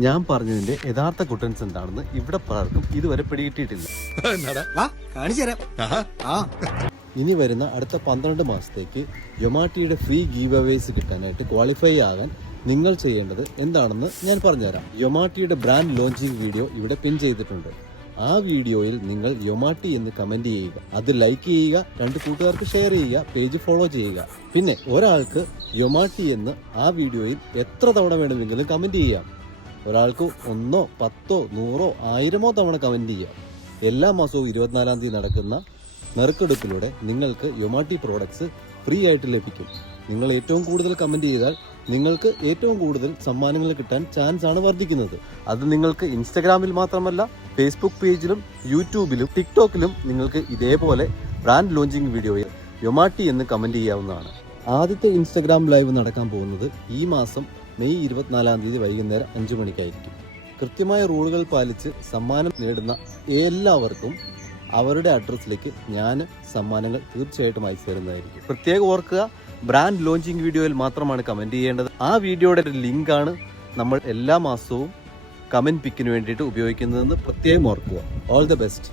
ഞാൻ പറഞ്ഞതിന്റെ യഥാർത്ഥ കുട്ടൻസ് എന്താണെന്ന് ഇവിടെ പലർക്കും ഇതുവരെ പിടികിട്ടിയിട്ടില്ല. ഇനി വരുന്ന അടുത്ത 12 മാസത്തേക്ക് യൊമാട്ടിയുടെ ഫ്രീ ഗീവ് അവേസ് കിട്ടാനായിട്ട് ക്വാളിഫൈ ആകാൻ നിങ്ങൾ ചെയ്യേണ്ടത് എന്താണെന്ന് ഞാൻ പറഞ്ഞുതരാം. യൊമാട്ടിയുടെ ബ്രാൻഡ് ലോഞ്ചിങ് വീഡിയോ ഇവിടെ പിൻ ചെയ്തിട്ടുണ്ട്. ആ വീഡിയോയിൽ നിങ്ങൾ യൊമാട്ടി എന്ന് കമന്റ് ചെയ്യുക, അത് ലൈക്ക് ചെയ്യുക, 2 കൂട്ടുകാർക്ക് ഷെയർ ചെയ്യുക, പേജ് ഫോളോ ചെയ്യുക. പിന്നെ ഒരാൾക്ക് യൊമാട്ടി എന്ന് ആ വീഡിയോയിൽ എത്ര തവണ വേണമെങ്കിലും കമന്റ് ചെയ്യാം. ഒരാൾക്ക് 1, 10, 100, 1000 തവണ കമന്റ് ചെയ്യാം. എല്ലാ മാസവും 24-ാം തീയതി നടക്കുന്ന നറുക്കെടുപ്പിലൂടെ നിങ്ങൾക്ക് യൊമാട്ടി പ്രോഡക്ട്സ് ഫ്രീ ആയിട്ട് ലഭിക്കും. നിങ്ങൾ ഏറ്റവും കൂടുതൽ കമന്റ് ചെയ്താൽ നിങ്ങൾക്ക് ഏറ്റവും കൂടുതൽ സമ്മാനങ്ങൾ കിട്ടാൻ ചാൻസ് ആണ് വർദ്ധിക്കുന്നത്. അത് നിങ്ങൾക്ക് ഇൻസ്റ്റഗ്രാമിൽ മാത്രമല്ല, ഫേസ്ബുക്ക് പേജിലും യൂട്യൂബിലും ടിക്ടോക്കിലും നിങ്ങൾക്ക് ഇതേപോലെ ബ്രാൻഡ് ലോഞ്ചിങ് വീഡിയോയിൽ യൊമാട്ടി എന്ന് കമന്റ് ചെയ്യാവുന്നതാണ്. ആദ്യത്തെ ഇൻസ്റ്റഗ്രാം ലൈവ് നടക്കാൻ പോകുന്നത് ഈ മാസം മെയ് 24-ാം തീയതി വൈകുന്നേരം 5 മണിക്കായിരിക്കും. കൃത്യമായ റൂളുകൾ പാലിച്ച് സമ്മാനം നേടുന്ന എല്ലാവർക്കും അവരുടെ അഡ്രസ്സിലേക്ക് ഞാൻ സമ്മാനങ്ങൾ തീർച്ചയായിട്ടും അയച്ചു തരുന്നതായിരിക്കും. പ്രത്യേകം ഓർക്കുക, ബ്രാൻഡ് ലോഞ്ചിങ് വീഡിയോയിൽ മാത്രമാണ് കമന്റ് ചെയ്യേണ്ടത്. ആ വീഡിയോയുടെ ഒരു ലിങ്കാണ് നമ്മൾ എല്ലാ മാസവും കമന്റ് പിക്കിന് വേണ്ടിയിട്ട് ഉപയോഗിക്കുന്നതെന്ന് പ്രത്യേകം ഓർക്കുക. All the best.